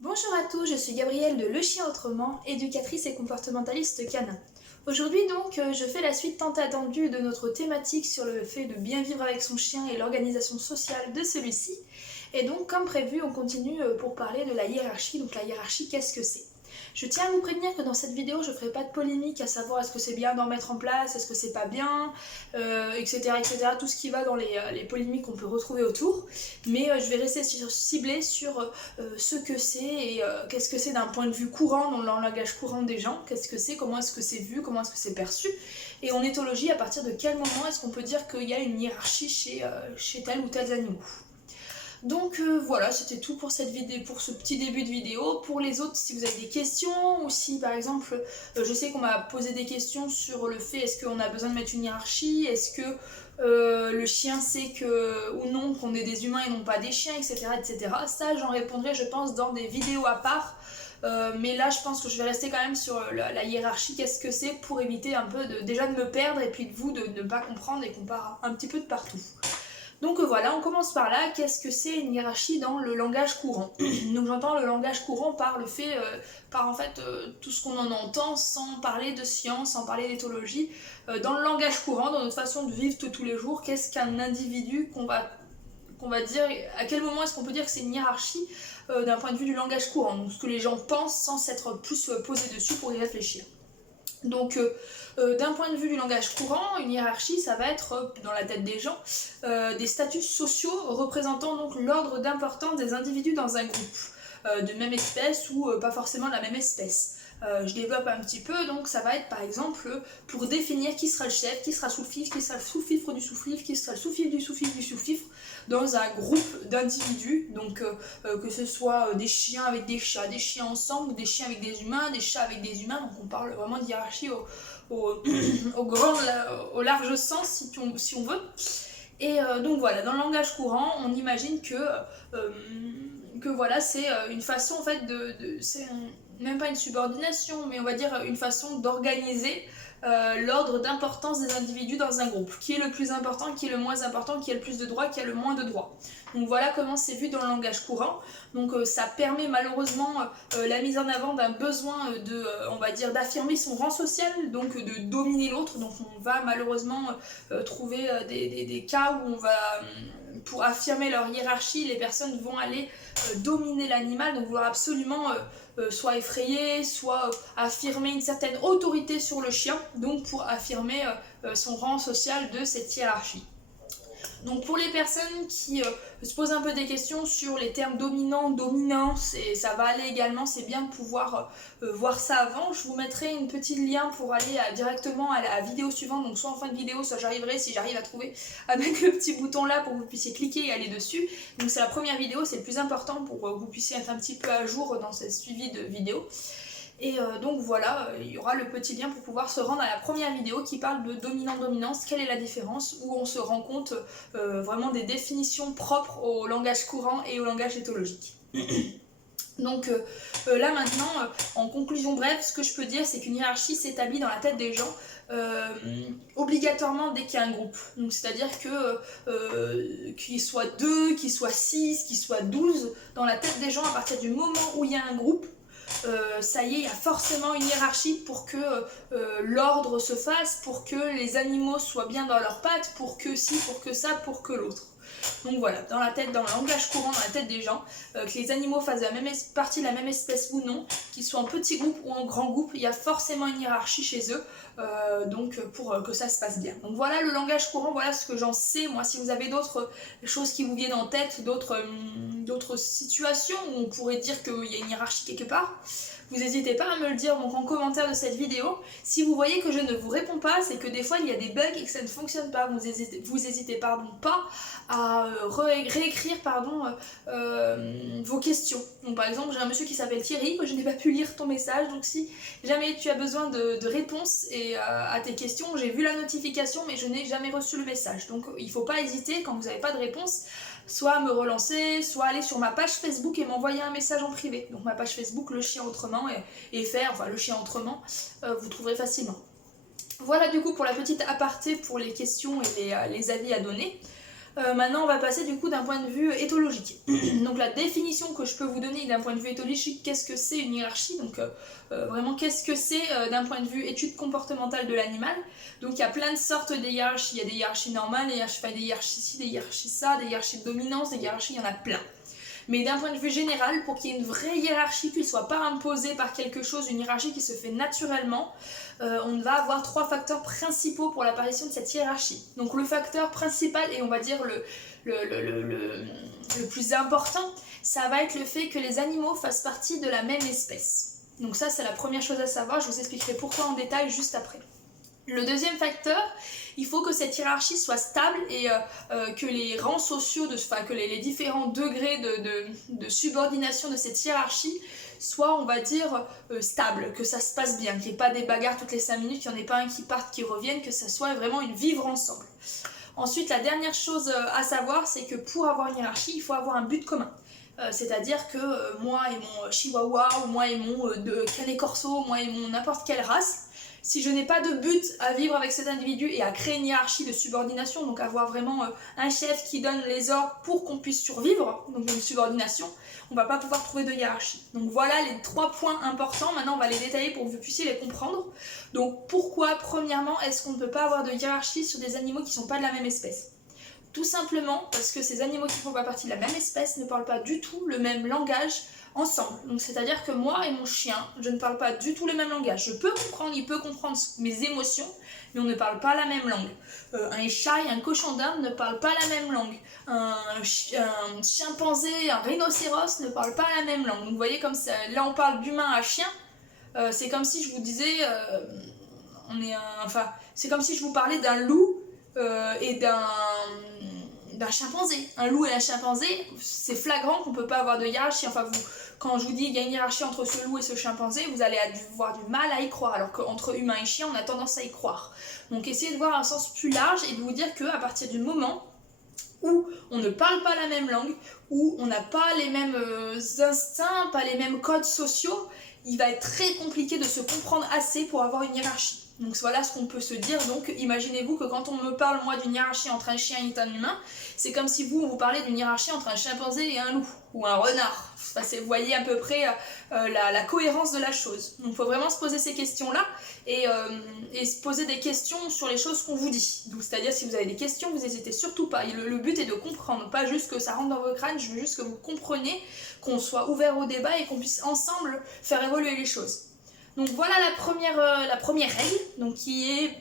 Bonjour à tous, je suis Gabrielle de Le Chien Autrement, éducatrice et comportementaliste canin. Aujourd'hui donc, je fais la suite tant attendue de notre thématique sur le fait de bien vivre avec son chien et l'organisation sociale de celui-ci. Et donc, comme prévu, on continue pour parler de la hiérarchie. Donc la hiérarchie, qu'est-ce que c'est ? Je tiens à vous prévenir que dans cette vidéo, je ne ferai pas de polémique à savoir est-ce que c'est bien d'en mettre en place, est-ce que c'est pas bien, etc., etc. Tout ce qui va dans les polémiques qu'on peut retrouver autour. Mais je vais rester ciblée sur ce que c'est et qu'est-ce que c'est d'un point de vue courant, dans le langage courant des gens, qu'est-ce que c'est, comment est-ce que c'est vu, comment est-ce que c'est perçu. Et en éthologie, à partir de quel moment est-ce qu'on peut dire qu'il y a une hiérarchie chez tel ou tels animaux. Donc voilà, c'était tout pour cette vidéo, pour ce petit début de vidéo. Pour les autres, si vous avez des questions, ou si par exemple, je sais qu'on m'a posé des questions sur le fait est-ce qu'on a besoin de mettre une hiérarchie, est-ce que le chien sait que ou non qu'on est des humains et non pas des chiens, etc. etc. Ça, j'en répondrai, je pense, dans des vidéos à part. Mais là, je pense que je vais rester quand même sur la hiérarchie, qu'est-ce que c'est, pour éviter un peu déjà de me perdre et puis de vous de ne pas comprendre et qu'on part un petit peu de partout. Donc voilà, on commence par là. Qu'est-ce que c'est une hiérarchie dans le langage courant? Donc j'entends le langage courant par le fait, par en fait tout ce qu'on en entend sans parler de science, sans parler d'éthologie. Dans le langage courant, dans notre façon de vivre tous les jours, qu'est-ce qu'un individu qu'on va dire, à quel moment est-ce qu'on peut dire que c'est une hiérarchie d'un point de vue du langage courant, donc ce que les gens pensent sans s'être plus posé dessus pour y réfléchir. Donc d'un point de vue du langage courant, une hiérarchie, ça va être, dans la tête des gens, des statuts sociaux représentant donc l'ordre d'importance des individus dans un groupe, de même espèce ou pas forcément de la même espèce. Je développe un petit peu, donc ça va être par exemple pour définir qui sera le chef, qui sera sous-fifre, qui sera le sous-fifre du sous-fifre, qui sera le sous-fifre du sous-fifre du sous-fifre, dans un groupe d'individus, donc que ce soit des chiens avec des chiens ensemble, ou des chiens avec des humains, des chats avec des humains, donc on parle vraiment de hiérarchie au large sens si on veut. Et donc voilà, dans le langage courant, on imagine que voilà, c'est une façon en fait même pas une subordination, mais on va dire une façon d'organiser l'ordre d'importance des individus dans un groupe. Qui est le plus important, qui est le moins important, qui a le plus de droits, qui a le moins de droits. Donc voilà comment c'est vu dans le langage courant. Donc ça permet malheureusement la mise en avant d'un besoin on va dire, d'affirmer son rang social, donc de dominer l'autre. Donc on va malheureusement trouver des cas où on va, pour affirmer leur hiérarchie, les personnes vont aller dominer l'animal, donc vouloir absolument soit effrayer, soit affirmer une certaine autorité sur le chien, donc pour affirmer son rang social de cette hiérarchie. Donc pour les personnes qui se posent un peu des questions sur les termes dominant, dominance, et ça va aller également, c'est bien de pouvoir voir ça avant. Je vous mettrai un petit lien pour aller directement à la vidéo suivante, donc soit en fin de vidéo, soit j'arriverai, si j'arrive à trouver, à mettre le petit bouton là pour que vous puissiez cliquer et aller dessus. Donc c'est la première vidéo, c'est le plus important pour que vous puissiez être un petit peu à jour dans ce suivi de vidéos. Et donc voilà, il y aura le petit lien pour pouvoir se rendre à la première vidéo qui parle de dominant-dominance, quelle est la différence, où on se rend compte vraiment des définitions propres au langage courant et au langage éthologique. Donc là maintenant, en conclusion brève, ce que je peux dire, c'est qu'une hiérarchie s'établit dans la tête des gens obligatoirement dès qu'il y a un groupe. Donc c'est-à-dire que qu'il soit 2, qu'il soit 6, qu'il soit 12, dans la tête des gens, à partir du moment où il y a un groupe, ça y est, il y a forcément une hiérarchie pour que l'ordre se fasse, pour que les animaux soient bien dans leurs pattes, pour que ci, pour que ça, pour que l'autre. Donc voilà, dans le langage courant, dans la tête des gens, que les animaux fassent partie de la même espèce ou non, qu'ils soient en petit groupe ou en grand groupe, il y a forcément une hiérarchie chez eux, donc pour que ça se passe bien. Donc voilà le langage courant, voilà ce que j'en sais. Moi, si vous avez d'autres choses qui vous viennent en tête, d'autres situations où on pourrait dire qu'il y a une hiérarchie quelque part, vous n'hésitez pas à me le dire donc en commentaire de cette vidéo. Si vous voyez que je ne vous réponds pas, c'est que des fois il y a des bugs et que ça ne fonctionne pas. Vous hésitez pas à réécrire vos questions. Donc par exemple, j'ai un monsieur qui s'appelle Thierry, que je n'ai pas pu lire ton message, donc si jamais tu as besoin de réponses à tes questions, j'ai vu la notification mais je n'ai jamais reçu le message. Donc il ne faut pas hésiter, quand vous n'avez pas de réponse, soit me relancer, soit aller sur ma page Facebook et m'envoyer un message en privé. Donc ma page Facebook, Le Chien Autrement, Le Chien Autrement, vous trouverez facilement. Voilà du coup pour la petite aparté pour les questions et les avis à donner. Maintenant, on va passer du coup d'un point de vue éthologique. Donc la définition que je peux vous donner d'un point de vue éthologique, qu'est-ce que c'est une hiérarchie? Donc vraiment, qu'est-ce que c'est d'un point de vue étude comportementale de l'animal? Donc il y a plein de sortes de hiérarchies. Il y a des hiérarchies normales, des hiérarchies ci, des hiérarchies ça, des hiérarchies de dominance, des hiérarchies, il y en a plein. Mais d'un point de vue général, pour qu'il y ait une vraie hiérarchie, qui ne soit pas imposée par quelque chose, une hiérarchie qui se fait naturellement, on va avoir 3 facteurs principaux pour l'apparition de cette hiérarchie. Donc le facteur principal, et on va dire le plus important, ça va être le fait que les animaux fassent partie de la même espèce. Donc ça, c'est la première chose à savoir, je vous expliquerai pourquoi en détail juste après. Le deuxième facteur, il faut que cette hiérarchie soit stable et que les rangs sociaux, que les différents degrés de subordination de cette hiérarchie soient, on va dire, stables, que ça se passe bien, qu'il n'y ait pas des bagarres toutes les 5 minutes, qu'il n'y en ait pas un qui parte, qui revienne, que ça soit vraiment une vivre ensemble. Ensuite, la dernière chose à savoir, c'est que pour avoir une hiérarchie, il faut avoir un but commun. C'est-à-dire que moi et mon chihuahua, ou moi et mon canet corso, moi et mon n'importe quelle race, si je n'ai pas de but à vivre avec cet individu et à créer une hiérarchie de subordination, donc avoir vraiment un chef qui donne les ordres pour qu'on puisse survivre, donc une subordination, on ne va pas pouvoir trouver de hiérarchie. Donc voilà les 3 points importants, maintenant on va les détailler pour que vous puissiez les comprendre. Donc pourquoi, premièrement, est-ce qu'on ne peut pas avoir de hiérarchie sur des animaux qui ne sont pas de la même espèce ? Tout simplement parce que ces animaux qui ne font pas partie de la même espèce ne parlent pas du tout le même langage ensemble. Donc c'est-à-dire que moi et mon chien, je ne parle pas du tout le même langage. Je peux comprendre, il peut comprendre mes émotions, mais on ne parle pas la même langue. Un chat et un cochon d'Inde ne parlent pas la même langue. Un chimpanzé, un rhinocéros ne parlent pas la même langue. Donc vous voyez comme ça, là on parle d'humain à chien, c'est comme si je vous disais, c'est comme si je vous parlais d'un loup et d'un chimpanzé. Un loup et un chimpanzé, c'est flagrant qu'on ne peut pas avoir de hiérarchie. Enfin, quand je vous dis qu'il y a une hiérarchie entre ce loup et ce chimpanzé, vous allez avoir du mal à y croire, alors qu'entre humain et chien, on a tendance à y croire. Donc essayez de voir un sens plus large et de vous dire qu'à partir du moment où on ne parle pas la même langue, où on n'a pas les mêmes instincts, pas les mêmes codes sociaux, il va être très compliqué de se comprendre assez pour avoir une hiérarchie. Donc voilà ce qu'on peut se dire. Donc imaginez-vous que quand on me parle moi d'une hiérarchie entre un chien et un humain, c'est comme si vous parlez d'une hiérarchie entre un chimpanzé et un loup, ou un renard. Enfin, vous voyez à peu près la cohérence de la chose. Donc il faut vraiment se poser ces questions-là et se poser des questions sur les choses qu'on vous dit. C'est-à-dire si vous avez des questions, vous n'hésitez surtout pas. Et le but est de comprendre, pas juste que ça rentre dans vos crânes, je veux juste que vous compreniez, qu'on soit ouvert au débat et qu'on puisse ensemble faire évoluer les choses. Donc voilà la première règle, donc qui est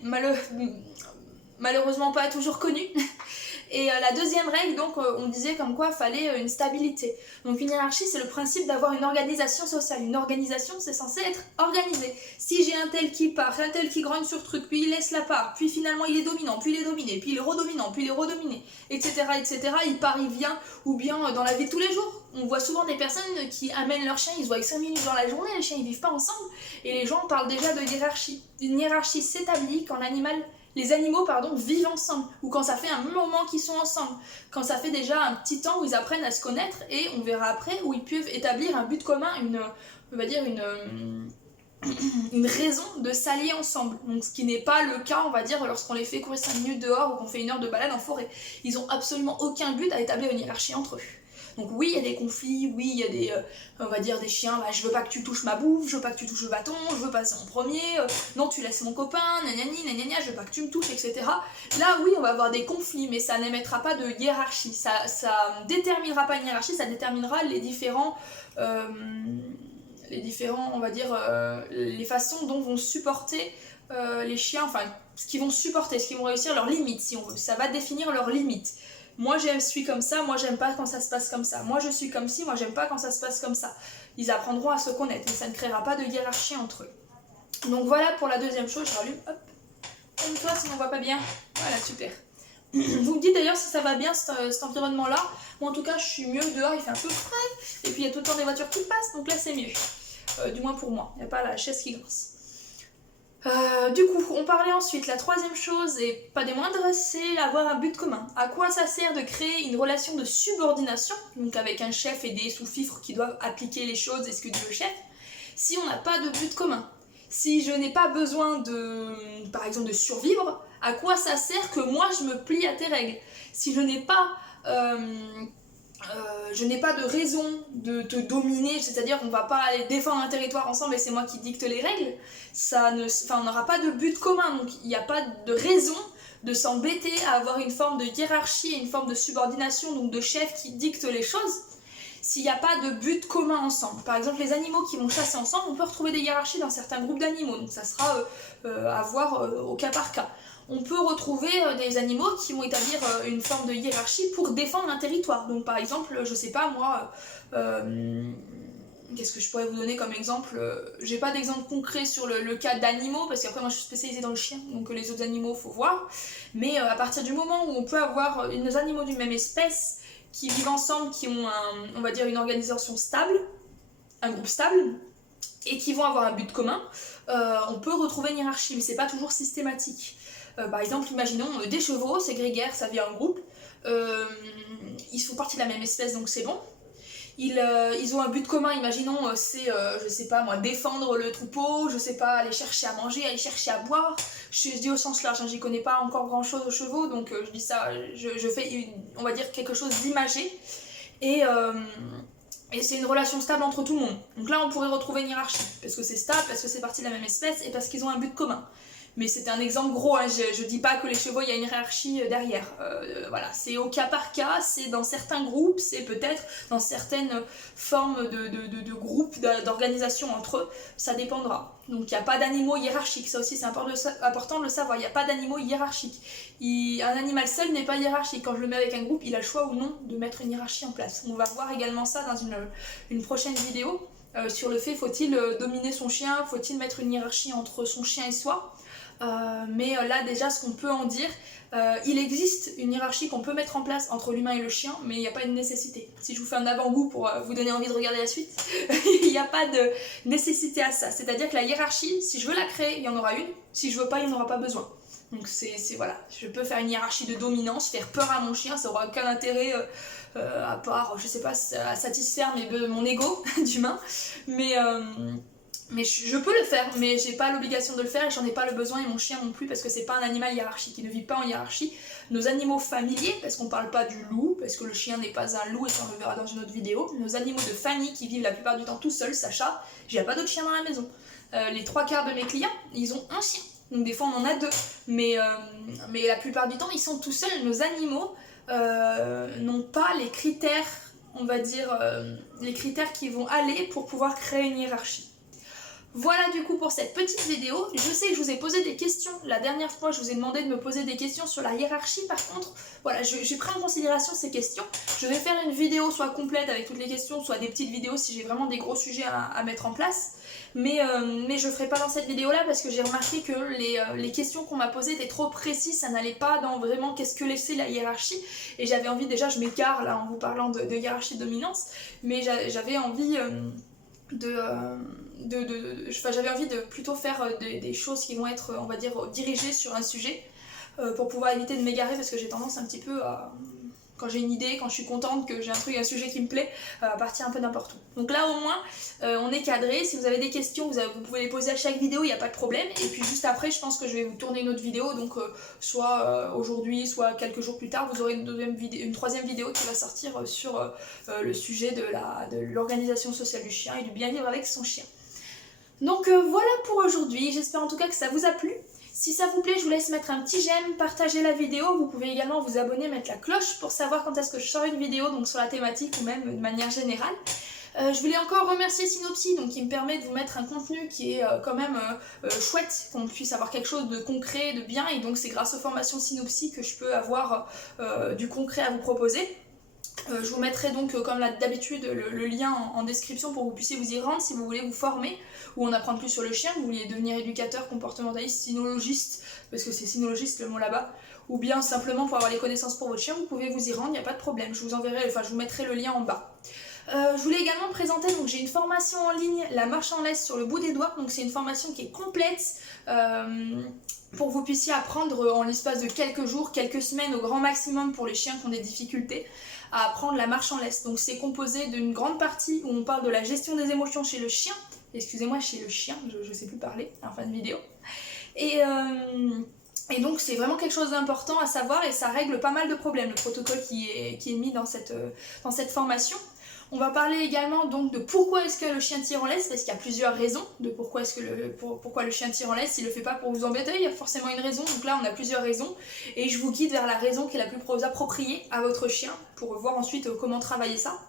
malheureusement pas toujours connue. Et la deuxième règle, donc on disait comme quoi il fallait une stabilité. Donc une hiérarchie, c'est le principe d'avoir une organisation sociale. Une organisation, c'est censé être organisé. Si j'ai un tel qui part, un tel qui grogne sur truc, puis il laisse la part, puis finalement il est dominant, puis il est dominé, puis il est redominant, puis il est redominé, etc., etc., il part, il vient, ou bien dans la vie de tous les jours. On voit souvent des personnes qui amènent leur chien, ils se voient avec 5 minutes dans la journée, les chiens ils vivent pas ensemble, et les gens parlent déjà de hiérarchie. Une hiérarchie s'établit quand les animaux vivent ensemble, ou quand ça fait un moment qu'ils sont ensemble, quand ça fait déjà un petit temps où ils apprennent à se connaître, et on verra après où ils peuvent établir un but commun, une raison de s'allier ensemble. Donc ce qui n'est pas le cas, on va dire, lorsqu'on les fait courir 5 minutes dehors ou qu'on fait 1 heure de balade en forêt. Ils n'ont absolument aucun but à établir une hiérarchie entre eux. Donc oui, il y a des conflits, oui, il y a des chiens, je veux pas que tu touches ma bouffe, je veux pas que tu touches le bâton, je veux passer en premier, non tu laisses mon copain, nanani, je veux pas que tu me touches, etc. Là oui, on va avoir des conflits, mais ça n'émettra pas de hiérarchie, ça déterminera pas une hiérarchie, ça déterminera les différents, on va dire, les façons dont vont supporter les chiens, enfin, ce qu'ils vont supporter, ce qu'ils vont réussir, leurs limites si on veut, ça va définir leurs limites. Moi je suis comme ça, moi j'aime pas quand ça se passe comme ça. Moi je suis comme ci, moi j'aime pas quand ça se passe comme ça. Ils apprendront à se connaître, mais ça ne créera pas de hiérarchie entre eux. Donc voilà pour la deuxième chose, je rallume, hop. Calme-toi sinon on voit pas bien. Voilà, super. Vous me dites d'ailleurs si ça va bien cet environnement-là. Moi en tout cas je suis mieux dehors, il fait un peu frais. Et puis il y a tout le temps des voitures qui passent, donc là c'est mieux. Du moins pour moi, il n'y a pas la chaise qui grince. Du coup, on parlait ensuite, la troisième chose, et pas des moindres, c'est avoir un but commun. À quoi ça sert de créer une relation de subordination, donc avec un chef et des sous-fifres qui doivent appliquer les choses et ce que dit le chef, si on n'a pas de but commun? Si je n'ai pas besoin de, par exemple, de survivre, à quoi ça sert que moi je me plie à tes règles? Si je n'ai pas de raison de te dominer, c'est-à-dire qu'on va pas aller défendre un territoire ensemble et c'est moi qui dicte les règles, on n'aura pas de but commun, donc il n'y a pas de raison de s'embêter à avoir une forme de hiérarchie, une forme de subordination, donc de chef qui dicte les choses, s'il n'y a pas de but commun ensemble. Par exemple, les animaux qui vont chasser ensemble, on peut retrouver des hiérarchies dans certains groupes d'animaux, donc ça sera à voir au cas par cas. On peut retrouver des animaux qui vont établir une forme de hiérarchie pour défendre un territoire. Donc par exemple, je sais pas moi, qu'est-ce que je pourrais vous donner comme exemple? J'ai pas d'exemple concret sur le cas d'animaux, parce qu'après moi je suis spécialisée dans le chien, donc les autres animaux faut voir. Mais à partir du moment où on peut avoir des animaux d'une même espèce qui vivent ensemble, qui ont on va dire une organisation stable, un groupe stable, et qui vont avoir un but commun, on peut retrouver une hiérarchie, mais c'est pas toujours systématique. Par exemple, imaginons des chevaux, c'est grégaire, ça vit en groupe, ils font partie de la même espèce, donc c'est bon. Ils ont un but commun, imaginons, c'est, je sais pas moi, défendre le troupeau, je sais pas, aller chercher à manger, aller chercher à boire. Je dis au sens large, hein, j'y connais pas encore grand chose aux chevaux, donc je dis ça, je fais, on va dire, quelque chose d'imagé. Et c'est une relation stable entre tout le monde. Donc là, on pourrait retrouver une hiérarchie, parce que c'est stable, parce que c'est partie de la même espèce, et parce qu'ils ont un but commun. Mais c'était un exemple gros, hein. Je dis pas que les chevaux, il y a une hiérarchie derrière. Voilà, c'est au cas par cas, c'est dans certains groupes, c'est peut-être dans certaines formes de groupes, d'organisation entre eux, ça dépendra. Donc il n'y a pas d'animaux hiérarchiques, ça aussi c'est important de le savoir, il n'y a pas d'animaux hiérarchiques. Un animal seul n'est pas hiérarchique, quand je le mets avec un groupe, il a le choix ou non de mettre une hiérarchie en place. On va voir également ça dans une prochaine vidéo, sur le fait, faut-il dominer son chien, faut-il mettre une hiérarchie entre son chien et soi. Mais là déjà ce qu'on peut en dire, il existe une hiérarchie qu'on peut mettre en place entre l'humain et le chien, mais il n'y a pas une nécessité. Si je vous fais un avant-goût pour vous donner envie de regarder la suite, il n'y a pas de nécessité à ça. C'est-à-dire que la hiérarchie, si je veux la créer, il y en aura une, si je veux pas, il n'y en aura pas besoin. Donc voilà, je peux faire une hiérarchie de dominance, faire peur à mon chien, ça n'aura aucun intérêt à part, je sais pas, à satisfaire mon ego d'humain, mais je peux le faire, mais j'ai pas l'obligation de le faire et j'en ai pas le besoin, et mon chien non plus, parce que c'est pas un animal hiérarchique, il ne vit pas en hiérarchie. Nos animaux familiers, parce qu'on parle pas du loup, parce que le chien n'est pas un loup et ça on le verra dans une autre vidéo, nos animaux de famille qui vivent la plupart du temps tout seuls, Sacha, j'ai pas d'autres chiens dans la maison. Les 3/4 de mes clients, ils ont un chien, donc des fois on en a 2, mais la plupart du temps ils sont tout seuls. Nos animaux n'ont pas les critères, on va dire, les critères qui vont aller pour pouvoir créer une hiérarchie. Voilà du coup pour cette petite vidéo. Je sais que je vous ai posé des questions. La dernière fois, je vous ai demandé de me poser des questions sur la hiérarchie. Par contre, voilà, j'ai pris en considération ces questions. Je vais faire une vidéo soit complète avec toutes les questions, soit des petites vidéos si j'ai vraiment des gros sujets à mettre en place. Mais je ne ferai pas dans cette vidéo-là parce que j'ai remarqué que les questions qu'on m'a posées étaient trop précises. Ça n'allait pas dans vraiment qu'est-ce que c'est la hiérarchie. Et j'avais envie, déjà je m'écarte là en vous parlant de hiérarchie de dominance, mais j'avais envie... j'avais envie de plutôt faire des choses qui vont être, on va dire, dirigées sur un sujet pour pouvoir éviter de m'égarer, parce que j'ai tendance un petit peu à, quand j'ai une idée, quand je suis contente que j'ai un sujet qui me plaît, à partir un peu n'importe où. Donc là au moins on est cadré. Si vous avez des questions, vous pouvez les poser à chaque vidéo, il n'y a pas de problème. Et puis juste après, je pense que je vais vous tourner une autre vidéo, donc soit aujourd'hui, soit quelques jours plus tard, vous aurez une troisième vidéo qui va sortir sur le sujet de l'organisation sociale du chien et du bien vivre avec son chien. Donc voilà pour aujourd'hui, j'espère en tout cas que ça vous a plu. Si ça vous plaît, je vous laisse mettre un petit j'aime, partager la vidéo, vous pouvez également vous abonner, mettre la cloche pour savoir quand est-ce que je sors une vidéo, donc sur la thématique ou même de manière générale. Je voulais encore remercier Synopsy, donc qui me permet de vous mettre un contenu qui est quand même chouette, qu'on puisse avoir quelque chose de concret, de bien, et donc c'est grâce aux formations Synopsy que je peux avoir du concret à vous proposer. Je vous mettrai donc comme d'habitude le lien en description pour que vous puissiez vous y rendre si vous voulez vous former ou en apprendre plus sur le chien, que vous vouliez devenir éducateur, comportementaliste, cynologiste, parce que c'est cynologiste le mot là-bas, ou bien simplement pour avoir les connaissances pour votre chien, vous pouvez vous y rendre, il n'y a pas de problème, je vous mettrai le lien en bas. Je voulais également présenter, donc j'ai une formation en ligne, la marche en laisse sur le bout des doigts, donc c'est une formation qui est complète pour que vous puissiez apprendre en l'espace de quelques jours, quelques semaines au grand maximum pour les chiens qui ont des difficultés à apprendre la marche en laisse. Donc c'est composé d'une grande partie où on parle de la gestion des émotions chez le chien, excusez-moi, chez le chien, je sais plus parler en fin de vidéo. Et donc c'est vraiment quelque chose d'important à savoir et ça règle pas mal de problèmes, le protocole qui est mis dans cette formation. On va parler également donc de pourquoi est-ce que le chien tire en laisse, parce qu'il y a plusieurs raisons de pourquoi le chien tire en laisse. Il le fait pas pour vous embêter, il y a forcément une raison, donc là on a plusieurs raisons et je vous guide vers la raison qui est la plus appropriée à votre chien pour voir ensuite comment travailler ça.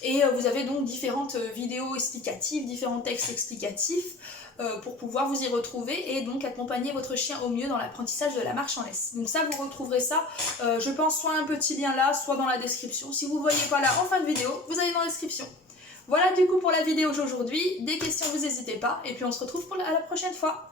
Et vous avez donc différentes vidéos explicatives, différents textes explicatifs pour pouvoir vous y retrouver et donc accompagner votre chien au mieux dans l'apprentissage de la marche en laisse. Donc ça, vous retrouverez ça, je pense, soit un petit lien là, soit dans la description. Si vous ne voyez pas là en fin de vidéo, vous allez dans la description. Voilà du coup pour la vidéo d'aujourd'hui. Des questions, vous n'hésitez pas. Et puis on se retrouve à la prochaine fois.